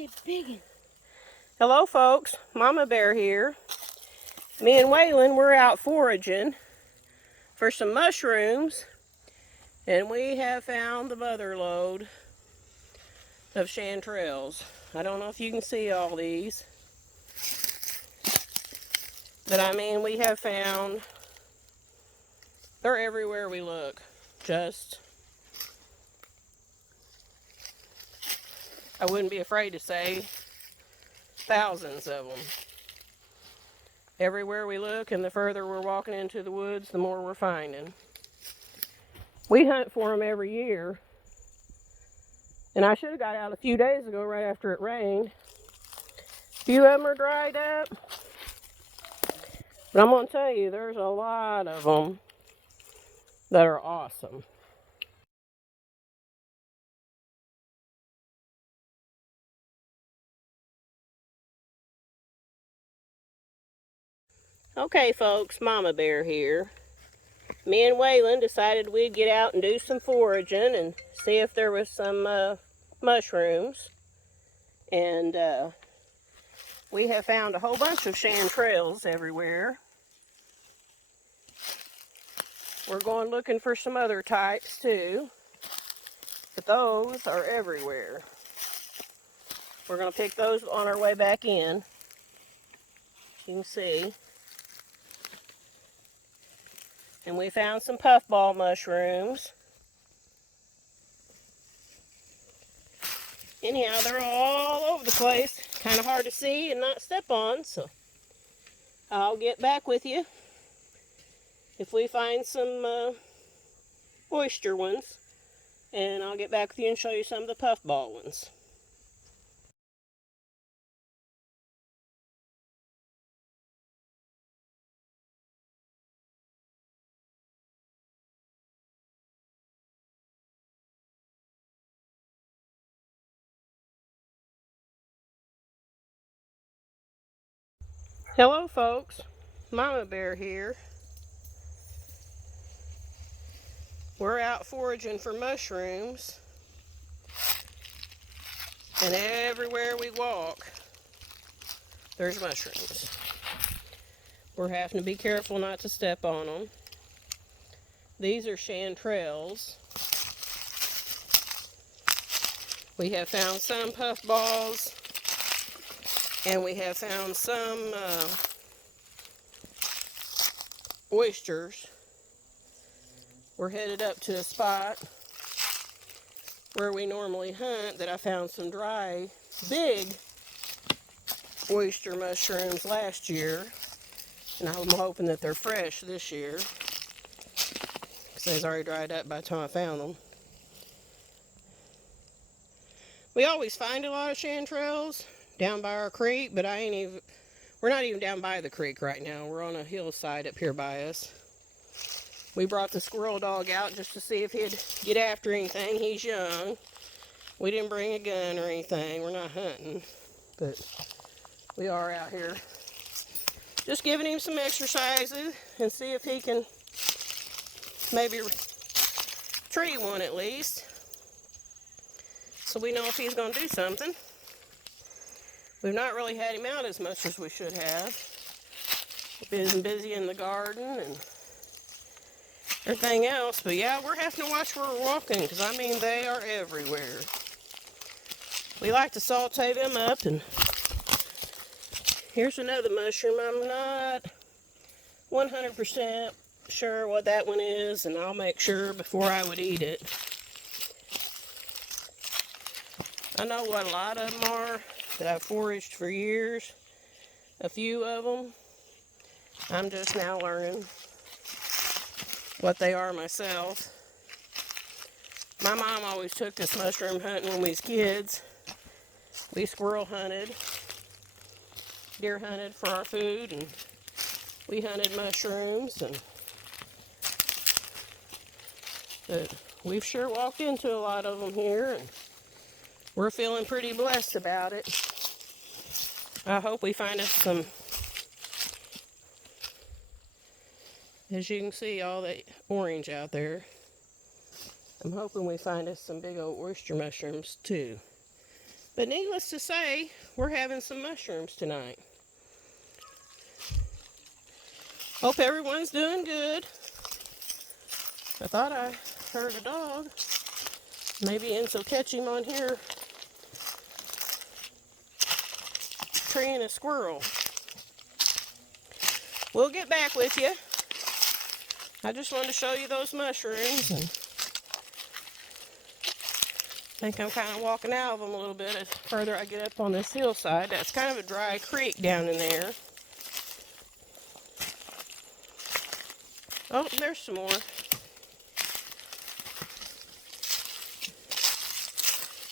see a big one. Hello folks, Mama Bear here. Me and Waylon, we're out foraging for some mushrooms, and we have found the mother lode of chanterelles. I don't know if you can see all these, but I mean, we have found, they're everywhere we look. I wouldn't be afraid to say thousands of them. Everywhere we look, and the further we're walking into the woods, the more we're finding. We hunt for them every year, and I should have got out a few days ago right after it rained. A few of them are dried up, but I'm going to tell you, there's a lot of them that are awesome. Okay folks, Mama Bear here. Me and Waylon decided we'd get out and do some foraging and see if there was some mushrooms. And we have found a whole bunch of chanterelles everywhere. We're going looking for some other types too, but those are everywhere. We're going to pick those on our way back in. You can see. And we found some puffball mushrooms. Anyhow, they're all over the place. Kind of hard to see and not step on, so I'll get back with you if we find some oyster ones. And I'll get back with you and show you some of the puffball ones. Hello folks, Mama Bear here. We're out foraging for mushrooms, and everywhere we walk, there's mushrooms. We're having to be careful not to step on them. These are chanterelles. We have found some puffballs, and we have found some oysters. We're headed up to a spot where we normally hunt that I found some dry, big oyster mushrooms last year, and I'm hoping that they're fresh this year because they've already dried up by the time I found them. We always find a lot of chanterelles down by our creek, but we're not even down by the creek right now. We're on a hillside up here by us. We brought the squirrel dog out just to see if he'd get after anything. He's young. We didn't bring a gun or anything. We're not hunting, but we are out here just giving him some exercises and see if he can maybe tree one at least, so we know if he's going to do something. We've not really had him out as much as we should have. We've been busy in the garden and everything else, but yeah, we're having to watch where we're walking, because I mean, they are everywhere. We like to saute them up, and here's another mushroom. I'm not 100% sure what that one is, and I'll make sure before I would eat it. I know what a lot of them are that I've foraged for years. A few of them, I'm just now learning what they are myself. My mom always took us mushroom hunting when we was kids. We squirrel hunted, deer hunted for our food, and we hunted mushrooms, but we've sure walked into a lot of them here, and we're feeling pretty blessed about it. I hope we find us some. As you can see, all the orange out there. I'm hoping we find us some big old oyster mushrooms too. But needless to say, we're having some mushrooms tonight. Hope everyone's doing good. I thought I heard a dog. Maybe Enzo catch him on here treeing a squirrel. We'll get back with you. I just wanted to show you those mushrooms. And I think I'm kind of walking out of them a little bit as further I get up on this hillside. That's kind of a dry creek down in there. Oh, there's some more.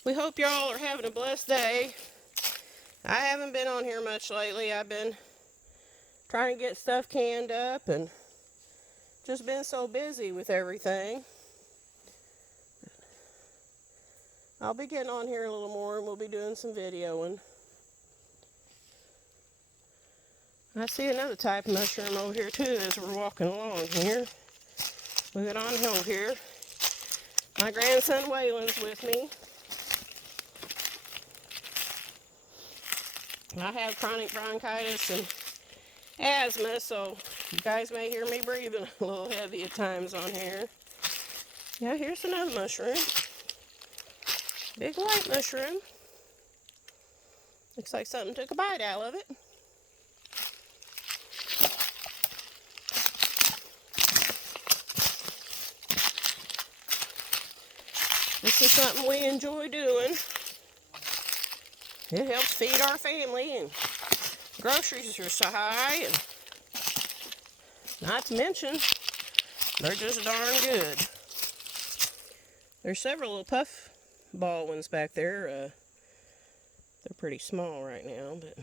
We hope y'all are having a blessed day. I haven't been on here much lately. I've been trying to get stuff canned up and just been so busy with everything. I'll be getting on here a little more and we'll be doing some videoing. I see another type of mushroom over here too as we're walking along here. We get on hill here. My grandson Waylon's with me. I have chronic bronchitis and asthma, so you guys may hear me breathing a little heavy at times on here. Yeah, here's another mushroom. Big white mushroom. Looks like something took a bite out of it. This is something we enjoy doing. It helps feed our family, and groceries are so high, and not to mention, they're just darn good. There's several little puff ball ones back there. They're pretty small right now, but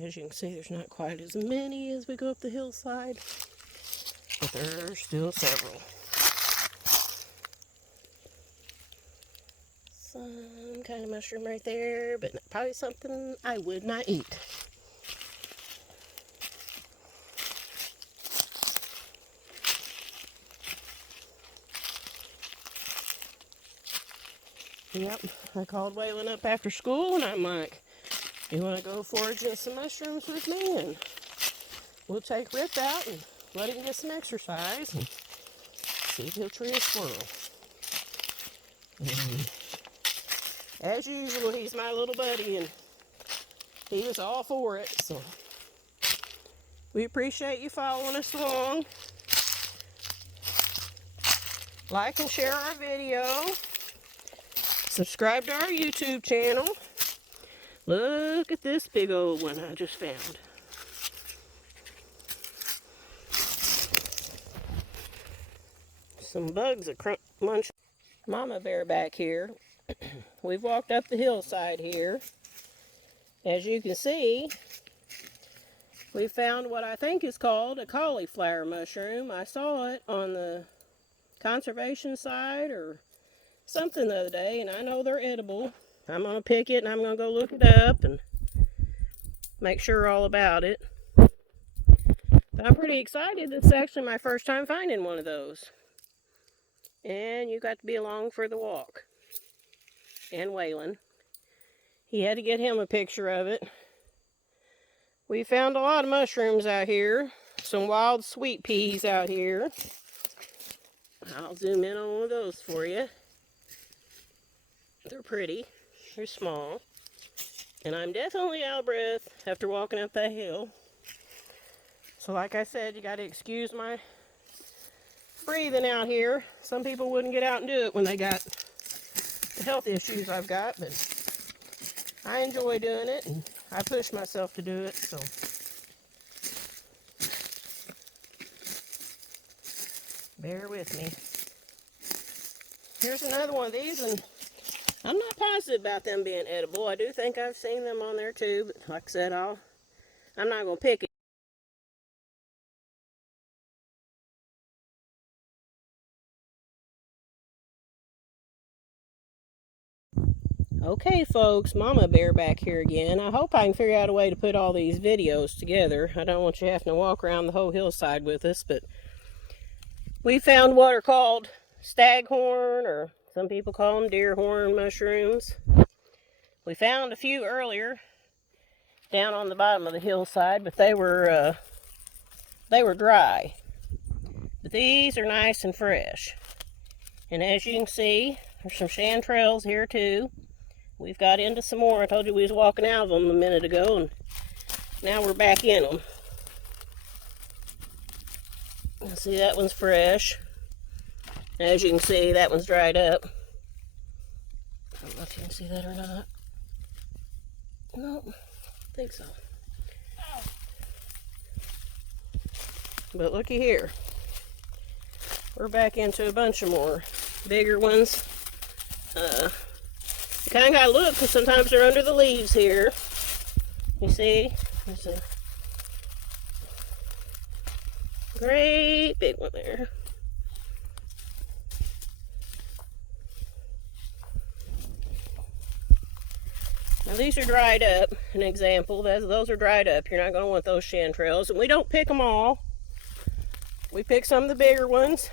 as you can see, there's not quite as many as we go up the hillside, but there are still several. Some kind of mushroom right there, but probably something I would not eat. Yep, I called Waylon up after school and I'm like, you want to go foraging some mushrooms with me? And we'll take Rip out and let him get some exercise and see if he'll tree a squirrel. And as usual, he's my little buddy, and he was all for it, so we appreciate you following us along. Like and share our video. Subscribe to our YouTube channel. Look at this big old one I just found. Some bugs are munching. Mama bear back here. We've walked up the hillside here. As you can see, we found what I think is called a cauliflower mushroom. I saw it on the conservation site or something the other day, and I know they're edible. I'm going to pick it and I'm going to go look it up and make sure all about it. But I'm pretty excited. This is actually my first time finding one of those. And you got to be along for the walk. And Waylon. He had to get him a picture of it. We found a lot of mushrooms out here. Some wild sweet peas out here. I'll zoom in on one of those for you. They're pretty. They're small. And I'm definitely out of breath after walking up that hill. So like I said, you got to excuse my breathing out here. Some people wouldn't get out and do it when they got the health issues I've got, but I enjoy doing it and I push myself to do it, so bear with me. Here's another one of these, and I'm not positive about them being edible. I do think I've seen them on there too, but like I said, I'm not going to pick it. Okay folks, Mama Bear back here again. I hope I can figure out a way to put all these videos together. I don't want you having to walk around the whole hillside with us, but we found what are called staghorn or Some people call them deer horn mushrooms. We found a few earlier down on the bottom of the hillside, but they were dry. But these are nice and fresh. And as you can see, there's some chanterelles here too. We've got into some more. I told you we was walking out of them a minute ago, and now we're back in them. See, that one's fresh. As you can see, that one's dried up. I don't know if you can see that or not. Nope, I think so. But looky here. We're back into a bunch of more bigger ones. You kind of gotta look, because sometimes they're under the leaves here. You see? There's a great big one there. Now these are dried up. An example, those are dried up. You're not going to want those chanterelles. And we don't pick them all. We pick some of the bigger ones.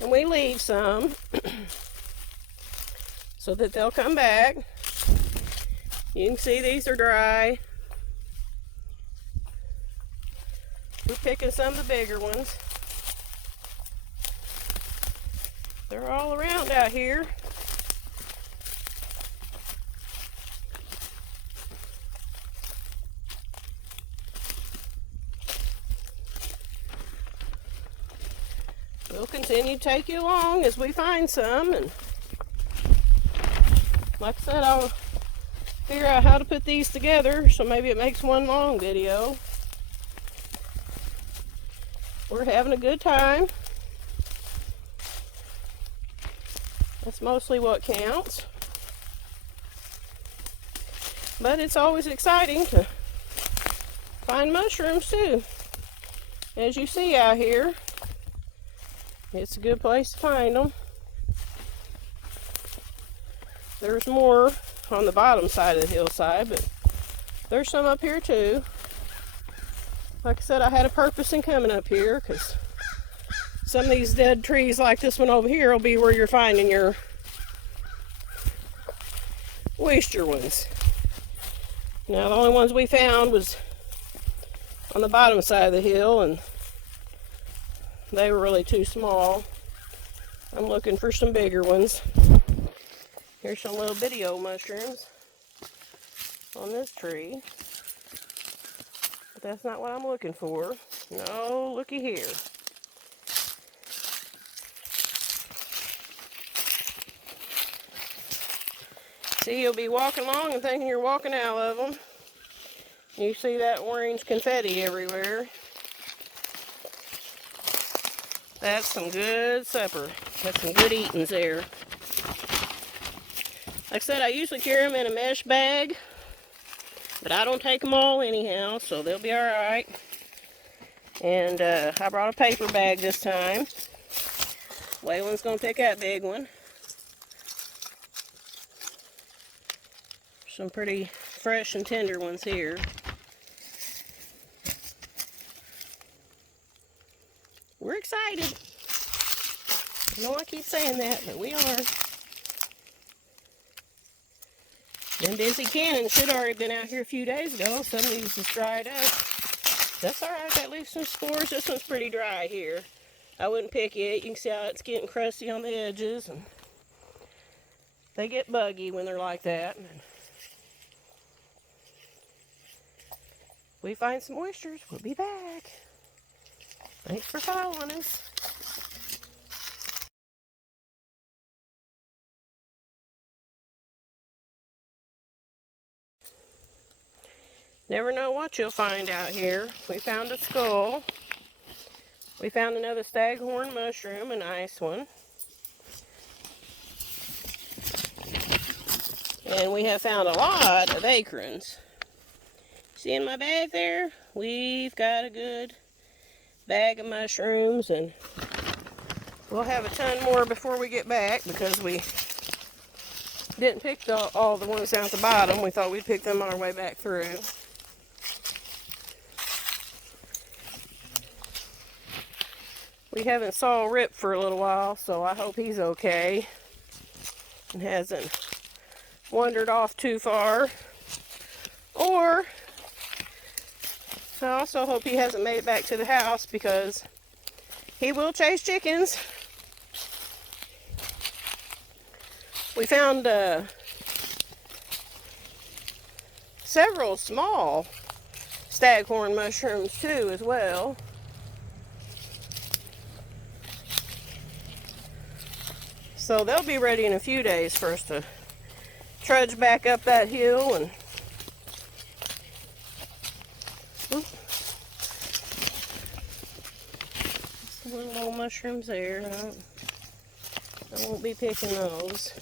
And we leave some. So that they'll come back. You can see these are dry. We're picking some of the bigger ones. They're all around out here. We'll continue to take you along as we find some, and like I said, I'll figure out how to put these together, so maybe it makes one long video. We're having a good time. That's mostly what counts. But it's always exciting to find mushrooms too. As you see out here, it's a good place to find them. There's more on the bottom side of the hillside, but there's some up here too. Like I said, I had a purpose in coming up here, because some of these dead trees like this one over here will be where you're finding your oyster ones. Now the only ones we found was on the bottom side of the hill, and they were really too small. I'm looking for some bigger ones. Here's some little bitty old mushrooms on this tree. But that's not what I'm looking for. No, looky here. See, you'll be walking along and thinking you're walking out of them. You see that orange confetti everywhere. That's some good supper. That's some good eatings there. Like I said, I usually carry them in a mesh bag, but I don't take them all anyhow, so they'll be alright. And I brought a paper bag this time. Waylon's going to pick that big one. Some pretty fresh and tender ones here. We're excited. I know I keep saying that, but we are. Them busy cannons should have already been out here a few days ago. Some of these just dried up. That's alright, that leaves some spores. This one's pretty dry here. I wouldn't pick it. You can see how it's getting crusty on the edges. And they get buggy when they're like that. And if we find some oysters, we'll be back. Thanks for following us. Never know what you'll find out here. We found a skull. We found another staghorn mushroom, a nice one. And we have found a lot of acorns. See in my bag there? We've got a good bag of mushrooms, and we'll have a ton more before we get back, because we didn't pick all the ones down at the bottom. We thought we'd pick them on our way back through. We haven't saw Rip for a little while, so I hope he's okay and hasn't wandered off too far. Or I also hope he hasn't made it back to the house, because he will chase chickens. We found several small staghorn mushrooms too as well. So they'll be ready in a few days for us to trudge back up that hill. And some little mushrooms there. I won't be picking those.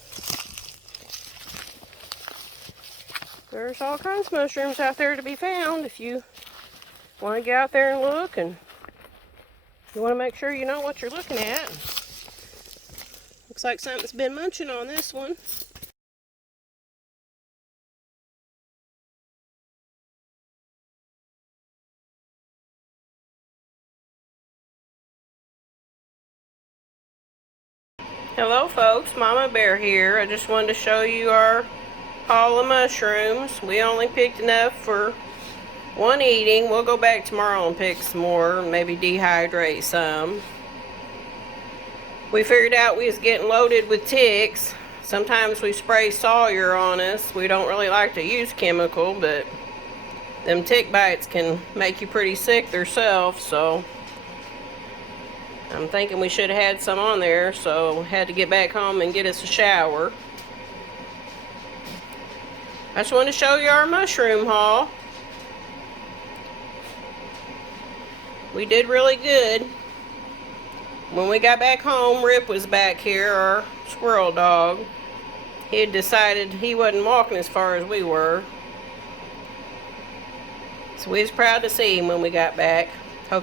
There's all kinds of mushrooms out there to be found if you want to get out there and look, and you want to make sure you know what you're looking at. Looks like something's been munching on this one. Hello folks, Mama Bear here. I just wanted to show you our haul of mushrooms. We only picked enough for one eating. We'll go back tomorrow and pick some more, maybe dehydrate some. We figured out we was getting loaded with ticks. Sometimes we spray Sawyer on us. We don't really like to use chemical, but them tick bites can make you pretty sick themselves, so I'm thinking we should have had some on there, so had to get back home and get us a shower. I just wanted to show you our mushroom haul. We did really good. When we got back home, Rip was back here, our squirrel dog. He had decided he wasn't walking as far as we were. So we was proud to see him when we got back.